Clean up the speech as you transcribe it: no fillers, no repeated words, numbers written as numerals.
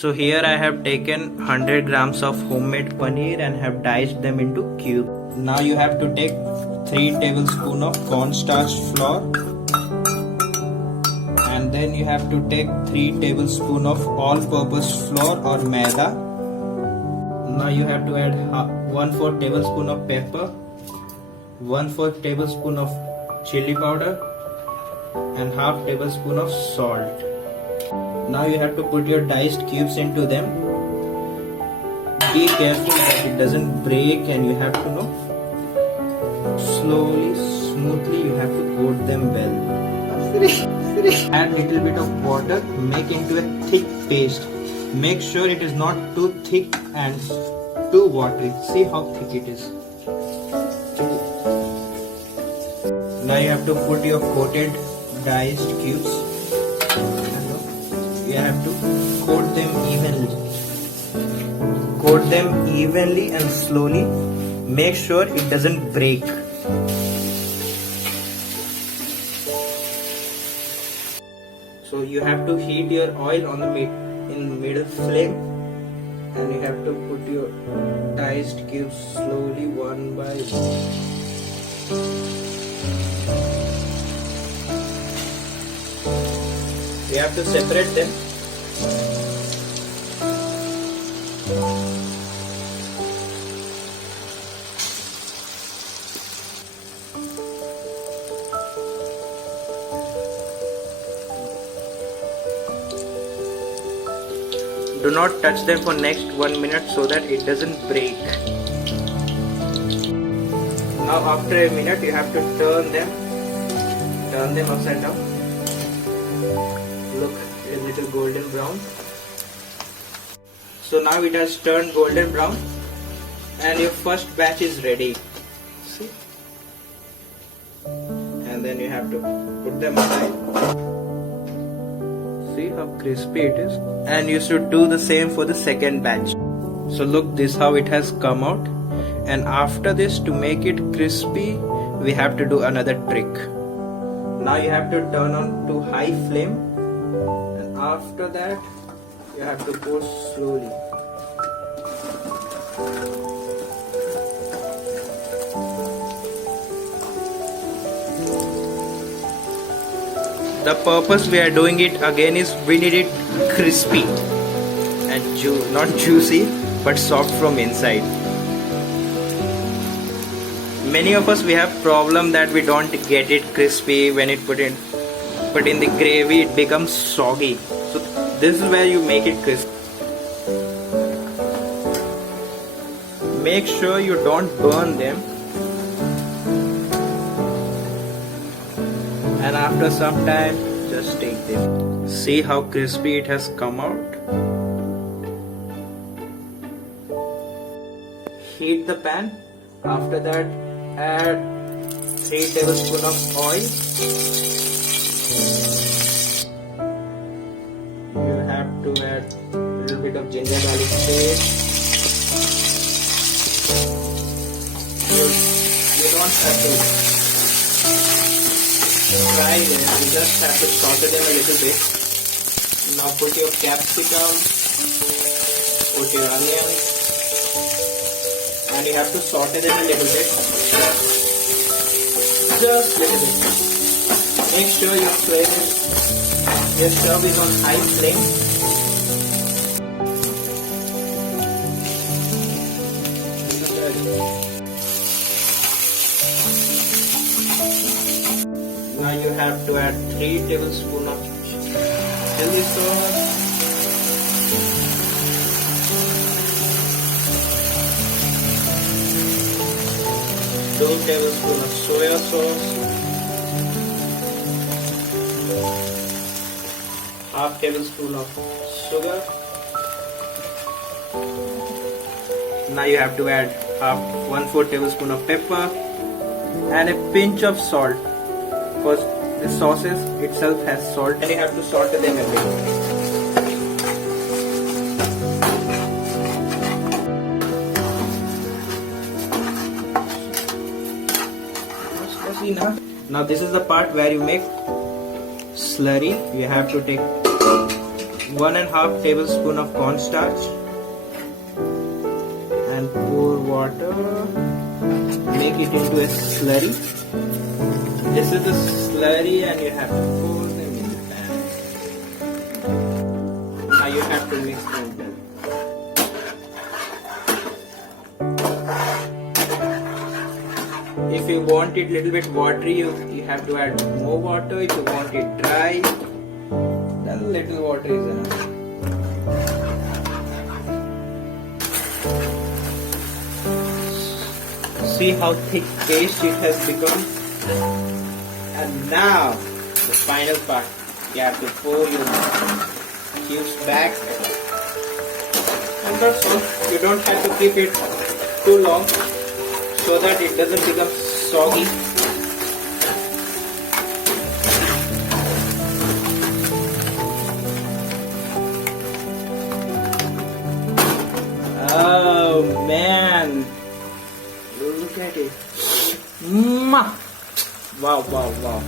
So here I have taken 100 grams of homemade paneer and have diced them into cubes. Now you have to take 3 tablespoons of cornstarch flour, and then you have to take 3 tablespoons of all-purpose flour or maida. Now you have to add 1/4 tablespoon of pepper, 1/4 tablespoon of chili powder, and half tablespoon of salt. Now you have to put your diced cubes into them. Be careful that it doesn't break, and you have to slowly, smoothly, you have to coat them well. Add little bit of water, make into a thick paste. Make sure it is not too thick and too watery. See how thick it is. Now you have to put your coated diced cubes. You have to coat them evenly. Coat them evenly and slowly. Make sure it doesn't break. So you have to heat your oil on the middle flame, and you have to put your diced cubes slowly one by one. You have to separate them. Do not touch them for next 1 minute so that it doesn't break. Now after a minute you have to turn them upside down. Look, a little golden brown. So now it has turned golden brown, and your first batch is ready. See? And then you have to put them aside. See how crispy it is, and you should do the same for the second batch. So look, this how it has come out. And after this, to make it crispy, we have to do another trick. Now you have to turn on to high flame, and after that you have to pour slowly. The purpose we are doing it again is we need it crispy and not juicy but soft from inside. Many of us, we have problem that we don't get it crispy. When it put in the gravy, it becomes soggy. So this is where you make it crispy. Make sure you don't burn them. And after some time, just take them. See how crispy it has come out. Heat the pan. After that, add 3 tablespoons of oil. You have to add a little bit of ginger garlic paste. You don't have to fry them, you just have to saute them a little bit. Now put your capsicum, put your onions, and you have to saute them a little bit. Just a little bit. Make sure your stove is on high flame. Now you have to add 3 tablespoons of chili sauce. Two tablespoons of soya sauce. Half tablespoon of sugar. Now you have to add 1/4 tablespoon of pepper and a pinch of salt, because the sauces itself has salt, and you have to saute them a bit. Now this is the part where you make slurry. You have to take 1.5 tablespoon of cornstarch and pour water. Make it into a slurry. This is the slurry and you have to pour them in the pan. Now you have to mix them well. If you want it little bit watery, you have to add more water. If you want it dry, then little water is enough. See how thick paste it has become. And now the final part. You have to pour your cubes back. And that's all. You don't have to keep it too long so that it doesn't become soggy. Oh man, look at it. Mwah! Wow, wow, wow.